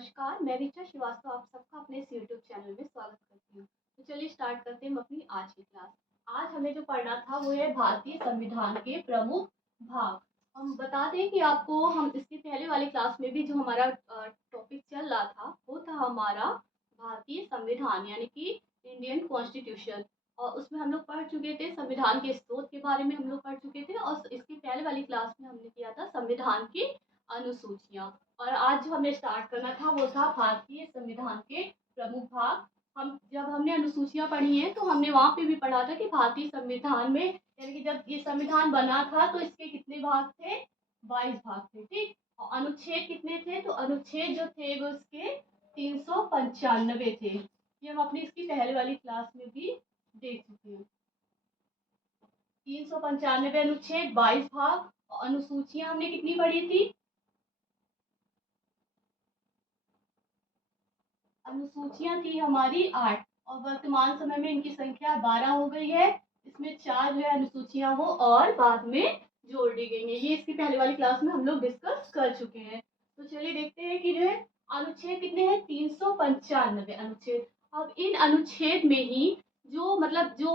नमस्कार, मैं ऋचा श्रीवास्तव आप सबका अपने इस यूट्यूब चैनल में स्वागत करती हूँ। तो चलिए स्टार्ट करते हैं हम अपनी आज की क्लास। आज हमें जो पढ़ना था वो है भारतीय संविधान के प्रमुख भाग। हम बता दें कि आपको हम इसके पहले वाली क्लास में भी जो हमारा टॉपिक चल रहा था वो था हमारा भारतीय संविधान यानी कि इंडियन कॉन्स्टिट्यूशन। और उसमें हम लोग पढ़ चुके थे संविधान के स्रोत के बारे में हम लोग पढ़ चुके थे और इसकी पहले वाली क्लास में हमने किया था संविधान की अनुसूचियाँ। और आज जो हमें स्टार्ट करना था वो था भारतीय संविधान के प्रमुख भाग। हम जब हमने अनुसूचियां पढ़ी हैं तो हमने वहां पे भी पढ़ा था कि भारतीय संविधान में यानी कि जब ये संविधान बना था तो इसके कितने भाग थे, 22 भाग थे। ठीक, और अनुच्छेद कितने थे, तो अनुच्छेद जो थे वो इसके 395 थे। ये हम अपनी इसकी पहले वाली क्लास में भी देख चुके हैं। 395 अनुच्छेद, 22 भाग। और अनुसूचियां हमने कितनी पढ़ी थी, अनुसूचियां थी हमारी 8 और वर्तमान समय में इनकी संख्या 12 हो गई है। इसमें 4 जो है अनुसूचियां वो और बाद में जोड़ दी गई है। ये इसकी पहले वाली क्लास में हम लोग डिस्कस कर चुके हैं। तो चलिए देखते हैं कि जो है अनुच्छेद कितने हैं, 395 अनुच्छेद। अब इन अनुच्छेद में ही जो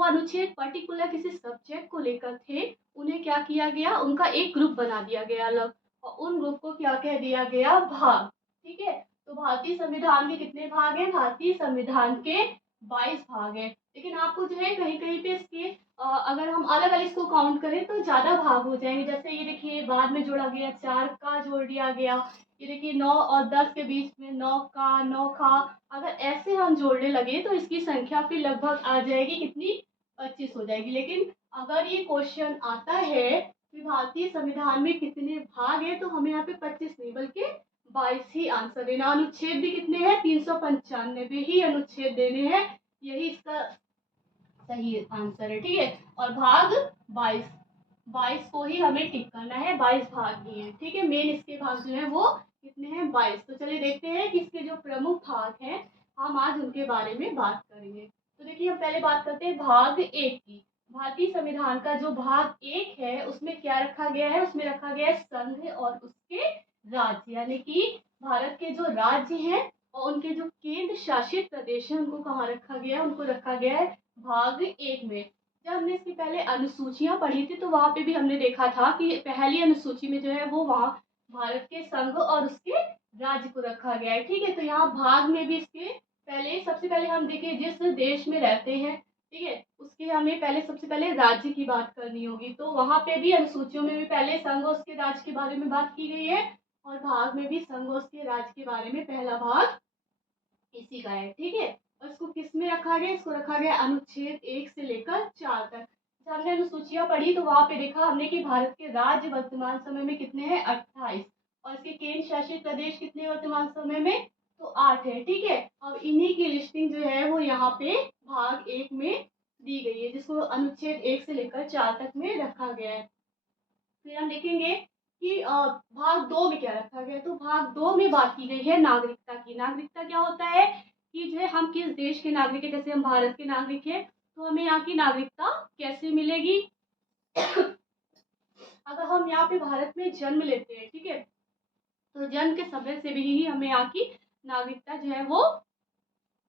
अनुच्छेद पर्टिकुलर किसी सब्जेक्ट को लेकर थे उन्हें क्या किया गया, उनका एक ग्रुप बना दिया गया अलग और उन ग्रुप को क्या कह दिया गया, भाग। ठीक है, तो भारतीय संविधान के कितने भाग हैं, भारतीय संविधान के 22 भाग हैं। लेकिन आपको जो है कहीं कहीं पे इसके अगर हम अलग अलग इसको काउंट करें तो ज्यादा भाग हो जाएंगे। जैसे ये देखिए बाद में जोड़ा गया 4 का जोड़ दिया गया। ये देखिए 9 और 10 के बीच में 9 का 9 का। अगर ऐसे हम जोड़ने लगे तो इसकी संख्या फिर लगभग आ जाएगी कितनी, 25 हो जाएगी। लेकिन अगर ये क्वेश्चन आता है कि भारतीय संविधान में कितने भाग है तो हमें यहाँ पे 25 नहीं बल्कि 22 ही आंसर देना। अनुच्छेद भी कितने हैं, 395 ही अनुच्छेद देने हैं, यही इसका सही आंसर है। ठीक है, और भाग 22 22 को ही हमें टिक करना है, 22 भाग ही है। ठीक है, मेन इसके भाग जो है वो कितने हैं, 22। तो चलिए देखते हैं कि इसके जो प्रमुख भाग हैं हम आज उनके बारे में बात करेंगे। तो देखिए हम पहले बात करते हैं भाग 1 की। भारतीय संविधान का जो भाग 1 है उसमें क्या रखा गया है, उसमें रखा गया है संघ और उसके राज्य यानी कि भारत के जो राज्य हैं और उनके जो केंद्र शासित प्रदेश हैं उनको कहाँ रखा गया है, उनको रखा गया है भाग 1 में। जब हमने इसकी पहले अनुसूचियां पढ़ी थी तो वहां पे भी हमने देखा था कि पहली अनुसूची में जो है वो वहां भारत के संघ और उसके राज्य को रखा गया है। ठीक है, तो यहाँ भाग में भी इसके पहले सबसे पहले हम देखिए जिस देश में रहते हैं, ठीक है, उसके हमें पहले सबसे पहले राज्य की बात करनी होगी। तो वहां पे भी अनुसूचियों में भी पहले संघ और उसके राज्य के बारे में बात की गई है और भाग में भी संघ और उसके राज्य के बारे में पहला भाग इसी का है। ठीक है, और इसको किस में रखा गया, इसको रखा गया अनुच्छेद 1 से लेकर 4 तक। जब हमने अनुसूचियां पढ़ी तो वहां पे देखा हमने कि भारत के राज्य वर्तमान समय में कितने हैं, 28 और इसके केंद्र शासित प्रदेश कितने हैं वर्तमान समय में, तो 8 है। ठीक है, अब इन्हीं की लिस्टिंग जो है वो यहाँ पे भाग 1 में दी गई है जिसको अनुच्छेद 1 से लेकर 4 तक में रखा गया है। फिर हम देखेंगे कि भाग 2 में क्या रखा गया है। तो भाग 2 में बात की गई है नागरिकता की। नागरिकता क्या होता है कि जो है हम किस देश के नागरिक हैं, जैसे हम भारत के नागरिक हैं तो हमें यहाँ की नागरिकता कैसे मिलेगी अगर हम यहाँ पे भारत में जन्म लेते हैं, ठीक है, तो जन्म के समय से भी हमें यहाँ की नागरिकता जो है वो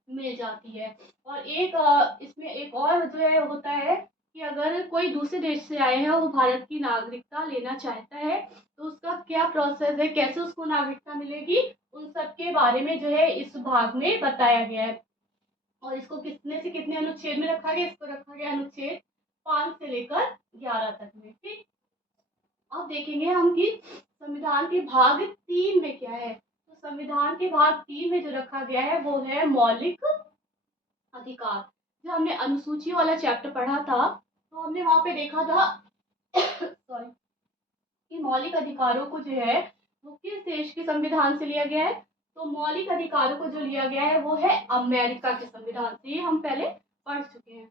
मिल जाती है। और एक इसमें एक और जो है होता है कि अगर कोई दूसरे देश से आए हैं और वो भारत की नागरिकता लेना चाहता है तो उसका क्या प्रोसेस है, कैसे उसको नागरिकता मिलेगी, उन सब के बारे में जो है इस भाग में बताया गया है। और इसको कितने से कितने अनुच्छेद में रखा गया, इसको रखा गया अनुच्छेद 5 से लेकर 11 तक में। ठीक, अब देखेंगे हम कि संविधान के भाग 3 में क्या है। तो संविधान के भाग 3 में जो रखा गया है वो है मौलिक अधिकार। जब हमने अनुसूची वाला चैप्टर पढ़ा था तो हमने वहां पे देखा था सॉरी कि मौलिक अधिकारों को जो है वो किस देश के संविधान से लिया गया है। तो मौलिक अधिकारों को जो लिया गया है वो है अमेरिका के संविधान से, ये हम पहले पढ़ चुके हैं।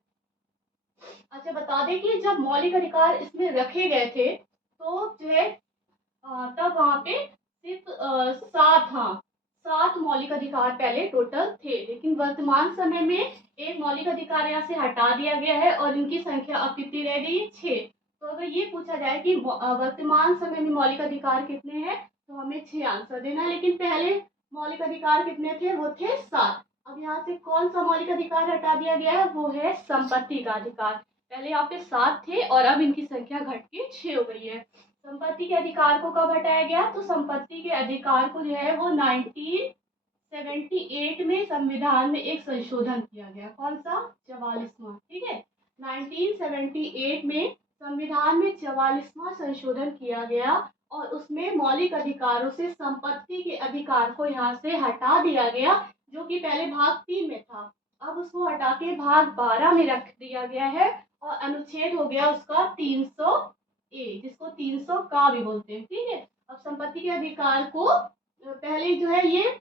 अच्छा बता दें कि जब मौलिक अधिकार इसमें रखे गए थे तो जो है तब वहां पे सिर्फ 7, हाँ 7 मौलिक अधिकार पहले टोटल थे। लेकिन वर्तमान समय में एक मौलिक अधिकार यहाँ से हटा दिया गया है और इनकी संख्या अब कितनी रह गई, 6। तो अगर ये पूछा जाए कि वर्तमान समय में मौलिक अधिकार कितने हैं तो हमें 6 आंसर देना है। लेकिन पहले मौलिक अधिकार कितने थे? वो थे 7। अब यहाँ से कौन सा मौलिक अधिकार हटा दिया गया है? वो है संपत्ति का अधिकार। पहले यहाँ पे 7 थे और अब इनकी संख्या घट के 6 हो गई है। संपत्ति के अधिकार को कब हटाया गया? तो संपत्ति के अधिकार को जो है वो 1978 में संविधान में एक संशोधन किया गया। कौन सा? 44वां। ठीक है, 1978 में संविधान में 44वां संशोधन किया गया और उसमें मौलिक अधिकारों से संपत्ति के अधिकार को यहाँ से हटा दिया गया, जो कि पहले भाग 3 में था। अब उसको हटा के भाग 12 में रख दिया गया है और अनुच्छेद हो गया उसका 300 ए, जिसको 300 का भी बोलते हैं। ठीक है, अब संपत्ति के अधिकार को पहले जो है ये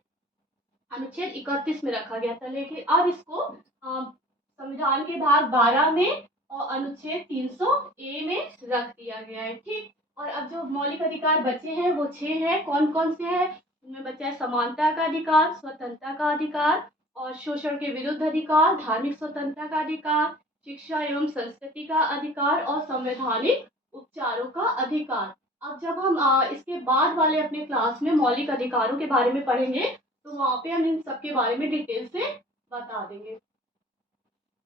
अनुच्छेद 31 में रखा गया था, लेकिन अब इसको संविधान के भाग 12 में और अनुच्छेद 300 ए में रख दिया गया है। ठीक, और अब जो मौलिक अधिकार बचे हैं वो 6 हैं। कौन कौन से हैं? उनमें बचा है समानता का अधिकार, स्वतंत्रता का अधिकार और शोषण के विरुद्ध अधिकार, धार्मिक स्वतंत्रता का अधिकार, शिक्षा एवं संस्कृति का अधिकार और संवैधानिक उपचारों का अधिकार। अब जब हम इसके बाद वाले अपने क्लास में मौलिक अधिकारों के बारे में पढ़ेंगे तो वहां पे हम इन सबके बारे में डिटेल से बता देंगे।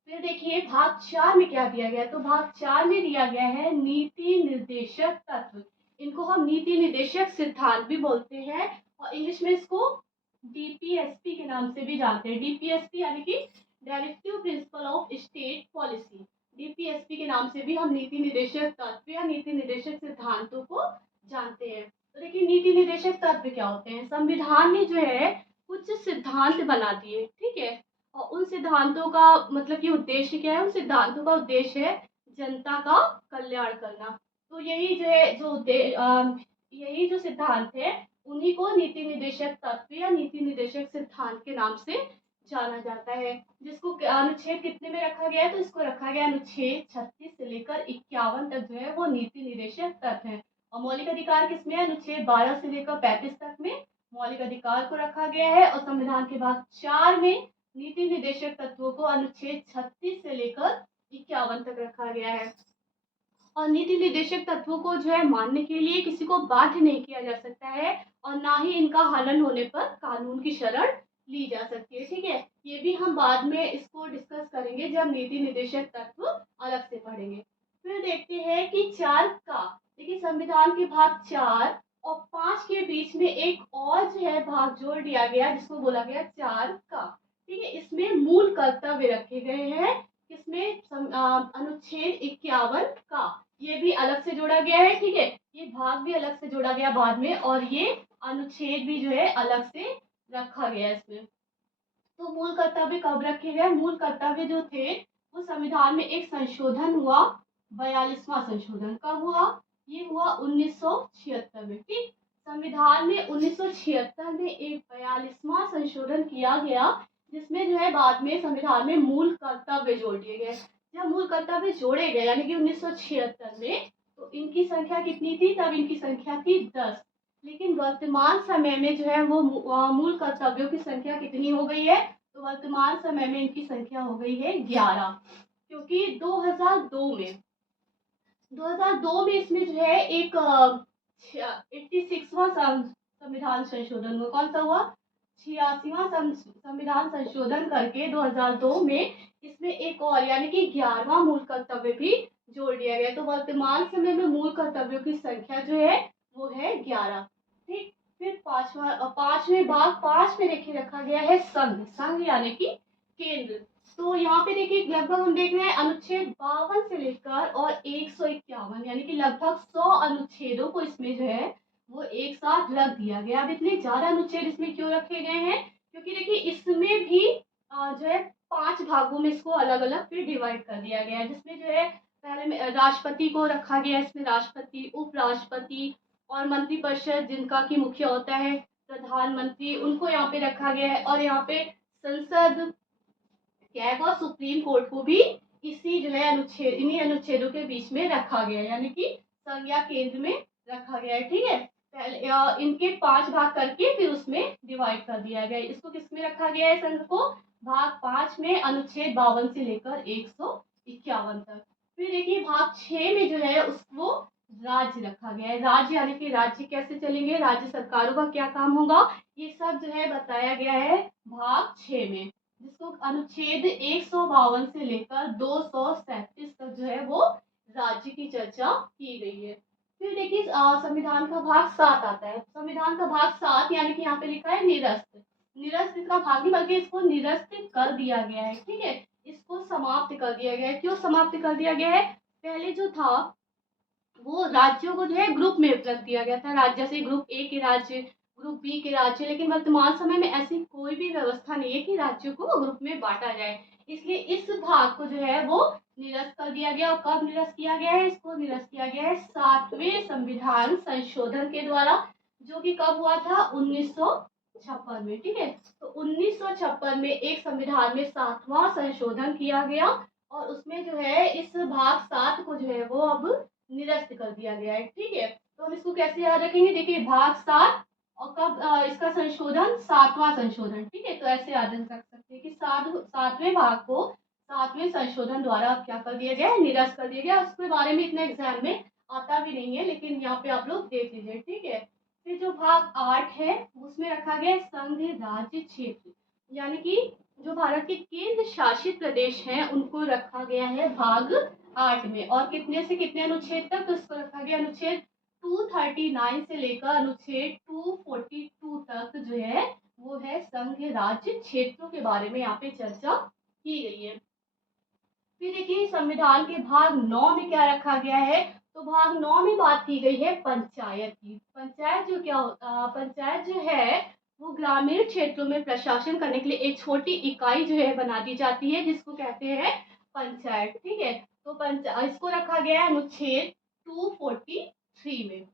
फिर देखिए भाग 4 में क्या दिया गया है? तो भाग 4 में दिया गया है नीति निर्देशक तत्व। इनको हम नीति निर्देशक सिद्धांत भी बोलते हैं और इंग्लिश में इसको डीपीएसपी के नाम से भी जानते हैं। डीपीएसपी यानी कि directive principle of state policy. DPSP के नाम से भी हम नीति निर्देशक तत्व या नीति निर्देशक सिद्धांतों को जानते हैं। तो देखिए नीति निर्देशक तत्व क्या होते हैं? संविधान ने जो है कुछ सिद्धांत बना दिए। ठीक है, और उन सिद्धांतों का मतलब कि उद्देश्य क्या है? उन सिद्धांतों का उद्देश्य है जनता का कल्याण करना। तो यही जो है यही जो सिद्धांत है उन्हीं को नीति निर्देशक तत्व या नीति निर्देशक सिद्धांत के नाम से जाना जाता है। जिसको अनुच्छेद कितने में रखा गया है? तो इसको रखा गया अनुच्छेद 36 से लेकर 51 तक जो है वो नीति निर्देशक तत्व है। और मौलिक अधिकार किसमें है? अनुच्छेद 12 से लेकर 35 तक में मौलिक अधिकार को रखा गया है और संविधान के भाग 4 में नीति निर्देशक तत्वों को अनुच्छेद 36 से लेकर 51 तक रखा गया है। और नीति निर्देशक तत्वों को जो है मानने के लिए किसी को बाध्य नहीं किया जा सकता है और ना ही इनका हनन होने पर कानून की शरण ली जा सकती है। ठीक है, ये भी हम बाद में इसको डिस्कस करेंगे जब नीति निर्देशक तत्व अलग से पढ़ेंगे। फिर देखते हैं कि 4 का, देखिए संविधान के भाग 4 और 5 के बीच में एक और जो है भाग जोड़ दिया गया जिसको बोला गया 4 का। ठीक है, इसमें मूल कर्तव्य रखे गए हैं। किसमें? अनुच्छेद 51 का। ये भी अलग से जोड़ा गया है। ठीक है, ये भाग भी अलग से जोड़ा गया बाद में और ये अनुच्छेद भी जो है अलग से रखा गया इसमें। तो मूल कर्तव्य कब रखे गए? मूल कर्तव्य जो थे वो संविधान में एक संशोधन हुआ, 42वां संशोधन। कब हुआ? ये हुआ 1976 में। ठीक, संविधान में 1976 में एक 42वां संशोधन किया गया जिसमें जो है बाद में संविधान में मूल कर्तव्य जोड़ दिए गए। जब मूल कर्तव्य जोड़े गए यानी कि 1976 में, तो इनकी संख्या कितनी थी? तब इनकी संख्या थी 10। लेकिन वर्तमान समय में जो है वो मूल कर्तव्यों की संख्या कितनी हो गई है? तो वर्तमान समय में इनकी संख्या हो गई है 11, क्योंकि 2002 में इसमें जो है एक 86वां संविधान संशोधन हुआ। कौन सा हुआ? 86वां संविधान संशोधन करके 2002 में इसमें एक और यानी कि 11वां मूल कर्तव्य भी जोड़ दिया गया। तो वर्तमान समय में मूल कर्तव्यों की संख्या जो है वो है 11। ठीक, फिर पांचवें भाग 5 में देखिए रखा गया है संघ। संघ यानी कि केंद्र। तो यहाँ पे देखिए लगभग हम देख रहे हैं अनुच्छेद 52 से लेकर और 151 यानी कि लगभग 100 अनुच्छेदों को इसमें जो है वो एक साथ रख दिया गया। अब इतने ज्यादा अनुच्छेद इसमें क्यों रखे गए हैं? क्योंकि देखिए इसमें भी जो है 5 भागों में इसको अलग अलग फिर डिवाइड कर दिया गया है, जिसमें जो है पहले में राष्ट्रपति को रखा गया है। इसमें राष्ट्रपति, उपराष्ट्रपति और मंत्रिपरिषद जिनका की मुख्य होता है प्रधानमंत्री, उनको यहाँ पे रखा गया है। और यहाँ पे संसद, कैग और सुप्रीम कोर्ट को भी इसी जो है अनुच्छेद, इन्हीं अनुच्छेदों के बीच में रखा गया है, यानी कि संज्ञा केंद्र में रखा गया है। ठीक है, पहले इनके 5 भाग करके फिर उसमें डिवाइड कर दिया गया है। इसको किसमें रखा गया है? संघ को भाग 5 में अनुच्छेद 52 से लेकर 151 तक। फिर देखिए भाग 6 में जो है उसको राज्य रखा गया है। राज्य यानी कि राज्य कैसे चलेंगे, राज्य सरकारों का क्या काम होगा, ये सब जो है बताया गया है भाग 6 में, जिसको अनुच्छेद 152 से लेकर 237 तक जो है वो राज्य की चर्चा की गई है। फिर देखिए संविधान का भाग 7 आता है। संविधान का भाग 7 यानी कि यहाँ पे लिखा है निरस्त। निरस्त इसका भाग नहीं बल्कि इसको निरस्त कर दिया गया है, ठीक है। इसको समाप्त कर दिया गया है। क्यों समाप्त कर दिया गया है? पहले जो था वो राज्यों को जो है ग्रुप में रख दिया गया था। राज्य जैसे ग्रुप ए के राज्य, ग्रुप बी के राज्य, लेकिन वर्तमान समय में ऐसी कोई भी व्यवस्था नहीं है कि राज्यों को ग्रुप में बांटा जाए। इसलिए इस भाग को जो है वो निरस्त कर दिया गया। और कब निरस्त किया गया है? इसको निरस्त किया गया है 7वें संविधान संशोधन के द्वारा, जो कि कब हुआ था? 1956 में, ठीक है। तो 1956 में एक संविधान में 7वां संशोधन किया गया और उसमें जो है इस भाग 7 को जो है वो अब निरस्त कर दिया गया है, ठीक है। तो हम इसको कैसे याद रखेंगे? देखिए भाग 7 और कब इसका संशोधन 7वां संशोधन, ठीक है। तो ऐसे याद रख सकते हैं कि 7वें भाग को 7वें संशोधन द्वारा अब क्या कर दिया गया है? निरस्त कर दिया गया। उसके बारे में इतना एग्जाम में आता भी नहीं है, लेकिन यहाँ पे आप लोग देख लीजिए, ठीक है। फिर जो भाग 8 है उसमें रखा गया है संघ राज्य क्षेत्र, यानी कि जो भारत के केंद्र शासित प्रदेश हैं उनको रखा गया है भाग 8 में। और कितने से कितने अनुच्छेद तक? तो इसको रखा गया अनुच्छेद 239 से लेकर अनुच्छेद 242 तक जो है वो है संघ राज्य क्षेत्रों के बारे में यहाँ पे चर्चा की गई है। फिर देखिए संविधान के भाग 9 में क्या रखा गया है? तो भाग 9 में बात की गई है पंचायत की। पंचायत जो पंचायत जो है वो ग्रामीण क्षेत्रों में प्रशासन करने के लिए एक छोटी इकाई जो है बना दी जाती है, जिसको कहते हैं पंचायत, ठीक है। तो इसको रखा गया है अनुच्छेद 243 में।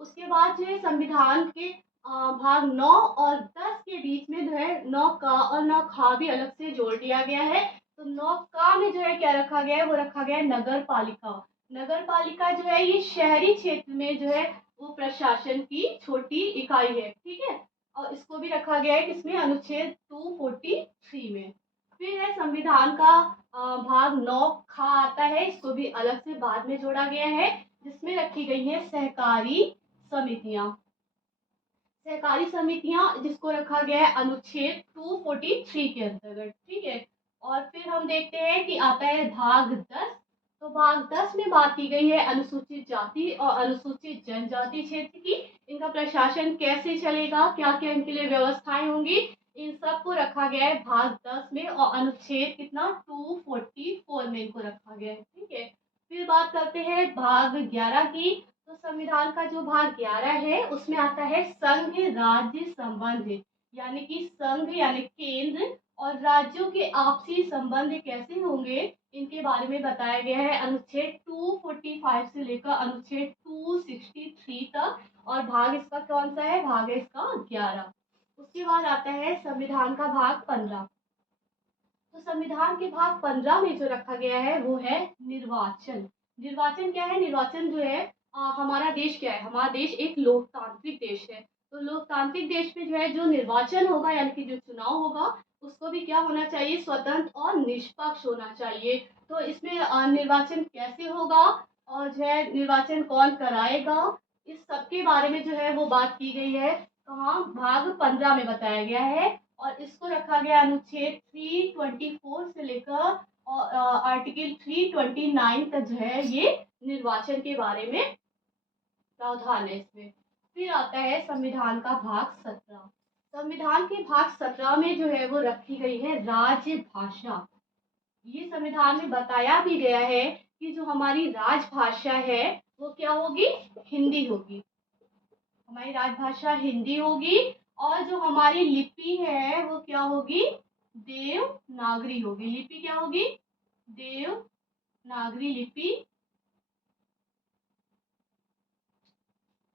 उसके बाद जो है संविधान के भाग 9 और 10 के बीच में जो है 9 का और 9 खा भी अलग से जोड़ दिया गया है। तो 9 का में जो है क्या रखा गया है? वो रखा गया है नगर पालिका। नगर पालिका जो है ये शहरी क्षेत्र में जो है वो प्रशासन की छोटी इकाई है, ठीक है। और इसको भी रखा गया है किसमें? अनुच्छेद 243 में। फिर है संविधान का भाग 9 खा आता है, इसको भी अलग से बाद में जोड़ा गया है, जिसमें रखी गई है सहकारी समितियां। सहकारी समितियां जिसको रखा गया है अनुच्छेद 243 के अंतर्गत, ठीक है। और फिर हम देखते हैं कि आता है भाग 10। तो भाग 10 में बात की गई है अनुसूचित जाति और अनुसूचित जनजाति क्षेत्र की। इनका प्रशासन कैसे चलेगा, क्या क्या इनके लिए व्यवस्थाएं होंगी, इन सब को रखा गया है भाग 10 में। और अनुच्छेद कितना? 244 में इनको रखा गया है, ठीक है। फिर बात करते हैं भाग 11 की। तो संविधान का जो भाग 11 है उसमें आता है संघ राज्य संबंध, यानी कि संघ यानी केंद्र और राज्यों के आपसी संबंध कैसे होंगे इनके बारे में बताया गया है अनुच्छेद 245 से लेकर अनुच्छेद 263 तक। और भाग इसका कौन सा है? भाग है इसका 11। उसके बाद आता है संविधान का भाग 15। तो संविधान के भाग 15 में जो रखा गया है वो है निर्वाचन। निर्वाचन क्या है? निर्वाचन जो है हमारा देश क्या है? हमारा देश एक लोकतांत्रिक देश है। तो लोकतांत्रिक देश में जो है जो निर्वाचन होगा यानी कि जो चुनाव होगा उसको भी क्या होना चाहिए? स्वतंत्र और निष्पक्ष होना चाहिए। तो इसमें निर्वाचन कैसे होगा और जो है निर्वाचन कौन कराएगा, इस सब के बारे में जो है वो बात की गई है। कहाँ? भाग 15 में बताया गया है। और इसको रखा गया अनुच्छेद 324 से लेकर और आर्टिकल 329 तक जो है ये निर्वाचन के बारे में प्रावधान है इसमें। फिर आता है संविधान का भाग 17। संविधान के भाग 17 में जो है वो रखी गई है राजभाषा। ये संविधान में बताया भी गया है कि जो हमारी राजभाषा है वो क्या होगी? हिंदी होगी। हमारी राजभाषा हिंदी होगी। और जो हमारी लिपि है वो क्या होगी? देवनागरी होगी। लिपि क्या होगी? देवनागरी लिपि,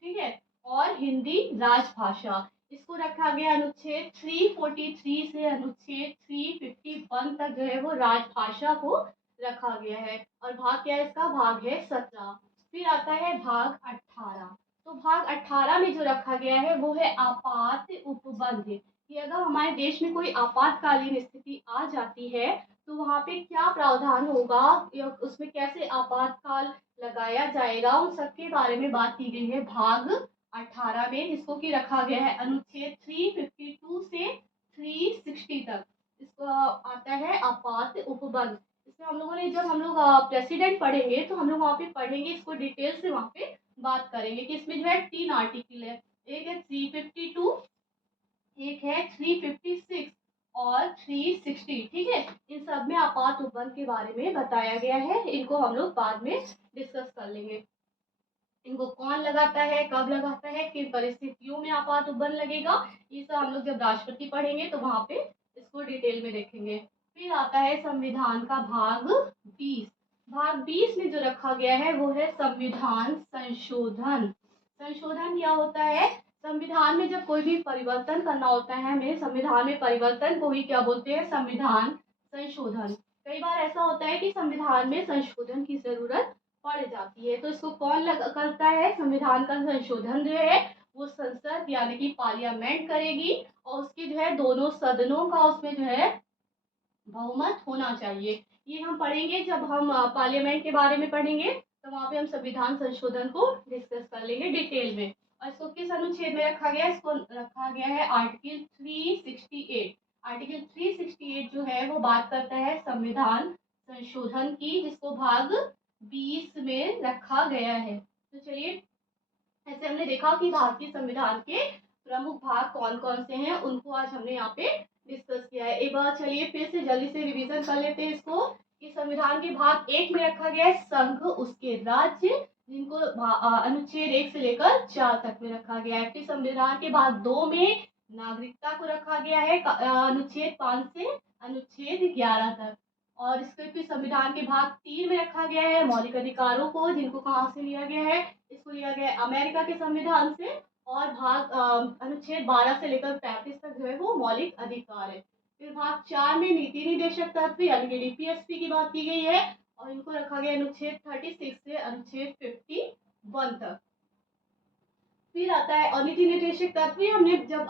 ठीक है। और हिंदी राजभाषा। इसको रखा गया अनुच्छेद 343 से अनुच्छेद 351 तक जो है वो राजभाषा को रखा गया है। और भाग क्या है इसका? भाग है 17। फिर आता है भाग 18। तो भाग 18 में जो रखा गया है वो है आपात उपबंध, कि अगर हमारे देश में कोई आपातकालीन स्थिति आ जाती है तो वहां पे क्या प्रावधान होगा या उसमें कैसे आपातकाल लगाया जाएगा, उन सबके बारे में बात की गई है भाग 18 में, जिसको कि रखा गया है अनुच्छेद 352 से 360 तक। इसको आता है आपात उपबंध। इसमें हम लोगों ने, जब हम लोग प्रेसिडेंट पढ़ेंगे तो हम लोग वहाँ पे पढ़ेंगे, इसको डिटेल से वहाँ पे बात करेंगे कि इसमें जो है 3 आर्टिकल है। एक है 352, एक है 356 और 360। ठीक है, इन सब में आपात उपबंध के बारे में बताया गया है। इनको हम लोग बाद में डिस्कस कर लेंगे। इनको कौन लगाता है, कब लगाता है, किन परिस्थितियों में आपात उपबंध लगेगा, ये सब हम लोग जब राष्ट्रपति पढ़ेंगे तो वहां पे इसको डिटेल में देखेंगे। फिर आता है संविधान का भाग 20। भाग 20 में जो रखा गया है वो है संविधान संशोधन। संशोधन क्या होता है? संविधान में जब कोई भी परिवर्तन करना होता है, हमें संविधान में परिवर्तन को ही क्या बोलते हैं? संविधान संशोधन। कई बार ऐसा होता है कि संविधान में संशोधन की जरूरत पड़ जाती है, तो इसको कौन करता है? संविधान का संशोधन जो है वो संसद यानी कि पार्लियामेंट करेगी, और उसके जो है दोनों सदनों का उसमें जो है बहुमत होना चाहिए। ये हम पढ़ेंगे जब हम पार्लियामेंट के बारे में पढ़ेंगे, तो वहां पे हम संविधान संशोधन को डिस्कस कर लेंगे डिटेल में। और इसको किस अनुच्छेद में रखा गया है? इसको रखा गया है आर्टिकल 368। आर्टिकल 368 जो है वो बात करता है संविधान संशोधन की, जिसको भाग 20 में रखा गया है। तो चलिए, ऐसे हमने देखा कि भारतीय संविधान के प्रमुख भाग कौन कौन से हैं, उनको आज हमने यहाँ पे डिस्कस किया है। एक बार चलिए फिर से जल्दी से रिवीजन कर लेते हैं इसको, कि संविधान के भाग 1 में रखा गया है संघ उसके राज्य, जिनको अनुच्छेद 1 से लेकर 4 तक में रखा गया है। फिर संविधान के भाग 2 में नागरिकता को रखा गया है अनुच्छेद 5 से अनुच्छेद 11 तक। और इसके फिर संविधान के भाग 3 में रखा गया है मौलिक अधिकारों को, जिनको कहाँ से लिया गया है? इसको लिया गया है अमेरिका के संविधान से। और भाग अनुच्छेद 12 से लेकर 35 तक जो है वो मौलिक अधिकार है। फिर भाग 4 में नीति निर्देशक तत्व यानी कि डीपीएसपी की बात की गई है, और इनको रखा गया अनुच्छेद 36 से अनुच्छेद 51 तक। फिर आता है, और नीति निर्देशक तत्व हमने जब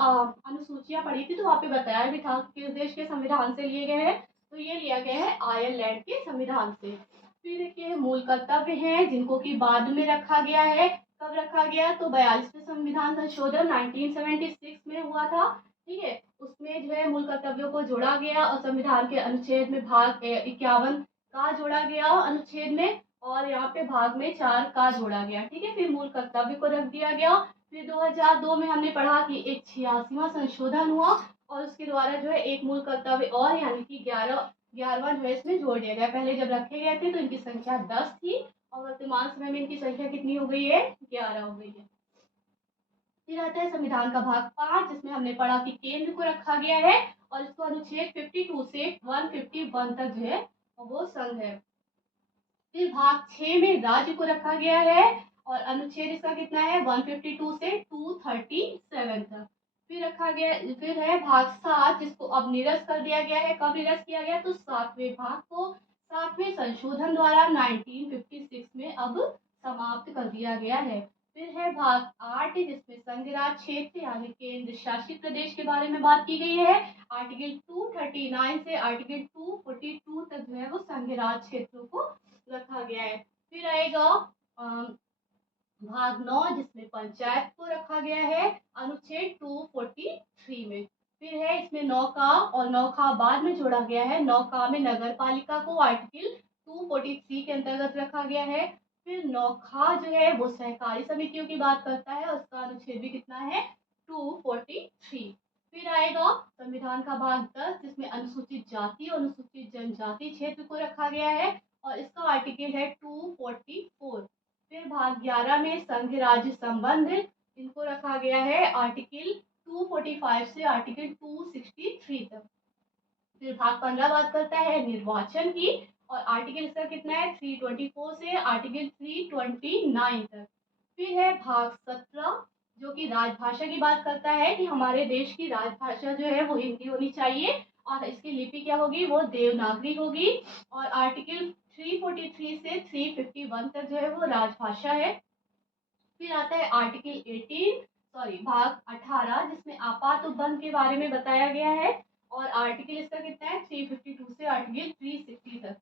अनुसूचियां पढ़ी थी तो वहां पे बताया भी था कि किस देश के संविधान से लिए गए हैं, तो ये लिया गया है आयरलैंड के संविधान से। फिर देखिए मूल कर्तव्य हैं, जिनको कि बाद में रखा गया है। कब रखा गया? तो 42वें संविधान संशोधन 1976 में हुआ था। ठीक है, उसमें जो है मूल कर्तव्यों को जोड़ा गया, और संविधान के अनुच्छेद में भाग 51 का जोड़ा गया अनुच्छेद में, और यहाँ पे भाग में 4 का जोड़ा गया। ठीक है, फिर मूल कर्तव्य को रख दिया गया। फिर 2002 में हमने पढ़ा कि एक 86वां संशोधन हुआ, और उसके द्वारा जो है एक मूल कर्तव्य और यानी कि 11वां जो है इसमें जोड़ दिया गया। पहले जब रखे गए थे तो इनकी संख्या 10 थी, और वर्तमान समय में इनकी संख्या कितनी हो गई है? 11 हो गई है। फिर आता है संविधान का भाग 5, जिसमें हमने पढ़ा कि केंद्र को रखा गया है, और इसको अनुच्छेद 52 से 151 तक जो है वो संघ है। फिर भाग 6 में राज्य को रखा गया है, और अनुच्छेद इसका कितना है? 152 से 237 तक। फिर रखा गया, फिर है भाग 7, जिसको अब निरस्त कर दिया गया है। कब निरस्त किया गया? तो 7वें भाग को 7वें संशोधन द्वारा 1956 में अब समाप्त कर दिया गया है। फिर है भाग 8, जिसमें संघ राज्य क्षेत्र यानी केंद्र शासित प्रदेश के बारे में बात की गई है। आर्टिकल 239 से आर्टिकल 242 तक जो है वो संघ राज्य क्षेत्रों को रखा गया है। फिर आएगा भाग 9, जिसमें पंचायत को रखा गया है अनुच्छेद 243 में। फिर है इसमें 9 का, और 9 का बाद में जोड़ा गया है। 9 का में नगर पालिका को आर्टिकल 243 के अंतर्गत रखा गया है। फिर 9 खा जो है वो सहकारी समितियों की बात करता है, उसका अनुच्छेद भी कितना है? 243। फिर आएगा संविधान का भाग 10, जिसमें अनुसूचित जाति और अनुसूचित जनजाति क्षेत्र को रखा गया है, और इसका आर्टिकल है 244। फिर भाग 11 में संघ राज्य संबंध, इनको रखा गया है आर्टिकल 245 से आर्टिकल 263 तक। फिर भाग 15 बात करता है निर्वाचन की, और आर्टिकल इसका कितना है? 324 से आर्टिकल 329 तक। फिर है भाग 17, जो कि राजभाषा की बात करता है कि हमारे देश की राजभाषा जो है वो हिंदी होनी चाहिए, और इसकी लिपि क्या होगी? वो देवनागरी होगी। और आर्टिकल 343 से 351 तक जो है वो राजभाषा है। फिर आता है आर्टिकल भाग 18, जिसमें आपात उपबंध के बारे में बताया गया है, और आर्टिकल इसका कितना है? 352 से आर्टिकल 360 तक।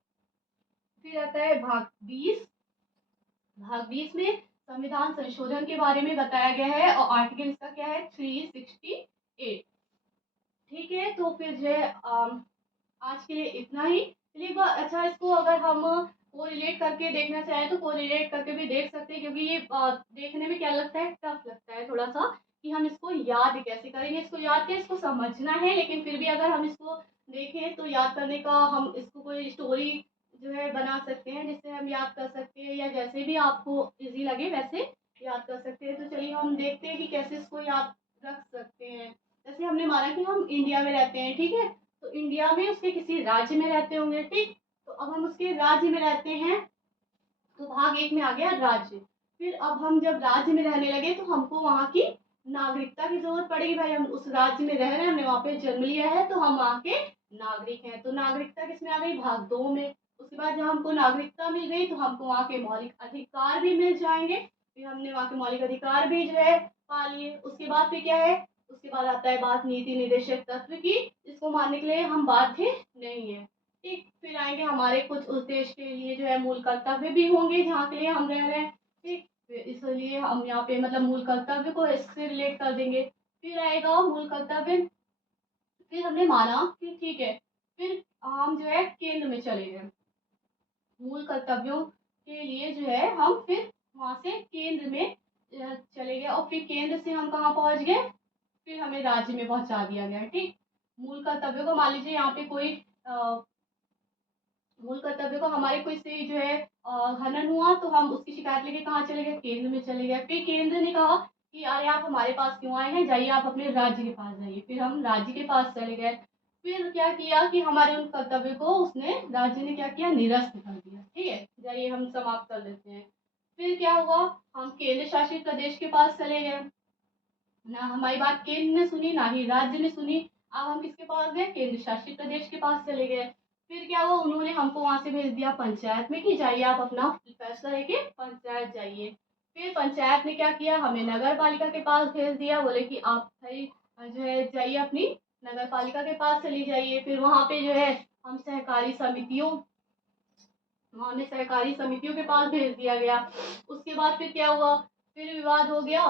फिर आता है भाग 20। भाग 20 में संविधान संशोधन के बारे में बताया गया है और आर्टिकल इसका क्या है 368। ठीक है, तो फिर जो है आज के लिए इतना ही। चलिए अच्छा, इसको अगर हम को रिलेट करके देखना चाहें तो को रिलेट करके भी देख सकते हैं, क्योंकि ये देखने में क्या लगता है, टफ लगता है थोड़ा सा कि हम इसको याद कैसे करेंगे। इसको याद क्या, इसको समझना है, लेकिन फिर भी अगर हम इसको देखें तो याद करने का हम इसको कोई स्टोरी जो है बना सकते हैं जिससे हम याद कर सकते हैं, या जैसे भी आपको इजी लगे वैसे याद कर सकते हैं। तो चलिए हम देखते हैं कि कैसे इसको याद रख सकते हैं। जैसे हमने माना कि हम इंडिया में रहते हैं, ठीक है, तो इंडिया में उसके किसी राज्य में रहते होंगे, ठीक। तो अब हम उसके राज्य में रहते हैं, तो भाग एक में आ गया राज्य। फिर अब हम जब राज्य में रहने लगे तो हमको वहाँ की नागरिकता की जरूरत पड़ेगी। भाई हम उस राज्य में रह रहे हैं, हमने वहाँ पे जन्म लिया है, तो हम वहाँ के नागरिक हैं। तो नागरिकता किसमें आ गई, भाग दो में। उसके बाद जब हमको नागरिकता मिल गई तो हमको वहाँ के मौलिक अधिकार भी मिल जाएंगे। फिर हमने वहाँ के मौलिक अधिकार भी जो है पा लिए। उसके बाद फिर क्या है, उसके बाद आता है बात नीति निर्देशक तत्व की। इसको मानने के लिए हम बाध्य नहीं है, ठीक। फिर आएंगे हमारे कुछ उस देश के लिए जो है मूल कर्तव्य भी होंगे जहाँ के लिए हम रह रहे हैं, ठीक। फिर इसलिए हम यहाँ पे मतलब मूल कर्तव्य को इससे रिलेट कर देंगे। फिर आएगा मूल कर्तव्य। फिर हमने माना कि ठीक है, फिर हम जो है केंद्र में चले गए। मूल कर्तव्यों के लिए जो है हम फिर वहां से केंद्र में चले गए, और फिर केंद्र से हम कहाँ पहुंच गए, फिर हमें राज्य में पहुंचा दिया गया, ठीक। मूल कर्तव्यों को मान लीजिए यहाँ पे कोई मूल कर्तव्य को हमारे कोई से जो है हनन हुआ, तो हम उसकी शिकायत लेके कहाँ चले गए, केंद्र में चले गए। फिर केंद्र ने कहा कि अरे आप हमारे पास क्यों आए हैं, जाइए आप अपने राज्य के पास जाइए। फिर हम राज्य के पास चले गए। फिर क्या किया कि हमारे उन कर्तव्य को उसने राज्य ने क्या किया, निरस्त कर दिया, ठीक है। जाइए हम समाप्त कर देते हैं। फिर क्या हुआ, हम केंद्र शासित प्रदेश के पास चले गए। ना हमारी बात केंद्र ने सुनी, ना ही राज्य ने सुनी। अब हम किसके पास गए, केंद्र शासित प्रदेश के पास चले गए। फिर क्या हुआ, उन्होंने हमको वहां से भेज दिया पंचायत में कि जाइए आप अपना फैसला लेके पंचायत जाइए। फिर पंचायत ने क्या किया, हमें नगर पालिका के पास भेज दिया, बोले कि आप भाई जो है जाइए अपनी नगर पालिका के पास चली जाइए। फिर वहां पे जो है हम सहकारी समितियों वहां हमें सहकारी समितियों के पास भेज दिया गया। उसके बाद फिर क्या हुआ, फिर विवाद हो गया।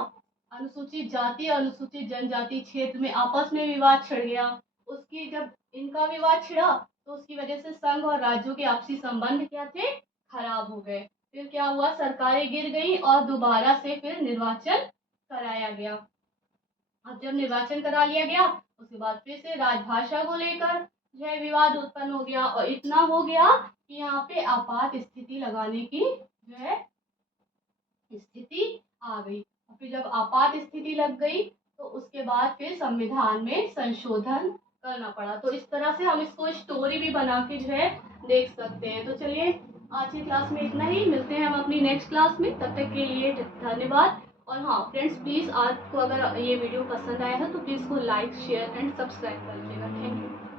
अनुसूचित जाति और अनुसूचित जनजाति क्षेत्र में आपस में विवाद छिड़ गया। उसकी जब इनका विवाद छिड़ा तो उसकी वजह से संघ और राज्यों के आपसी संबंध क्या थे, खराब हो गए। फिर क्या हुआ, सरकारें गिर गई और दोबारा से फिर निर्वाचन कराया गया। अब जब निर्वाचन करा लिया गया उसके बाद फिर से राजभाषा को लेकर जो है विवाद उत्पन्न हो गया, और इतना हो गया कि यहाँ पे आपात स्थिति लगाने की जो है स्थिति आ गई। और फिर जब आपात स्थिति लग गई तो उसके बाद फिर संविधान में संशोधन करना पड़ा। तो इस तरह से हम इसको स्टोरी भी बना के जो है देख सकते हैं। तो चलिए आज की क्लास में इतना ही, मिलते हैं हम अपनी नेक्स्ट क्लास में। तब तक के लिए धन्यवाद। और हाँ फ्रेंड्स, प्लीज़ आपको अगर ये वीडियो पसंद आया है तो प्लीज़ को लाइक शेयर एंड सब्सक्राइब कर लीजिएगा। Thank you.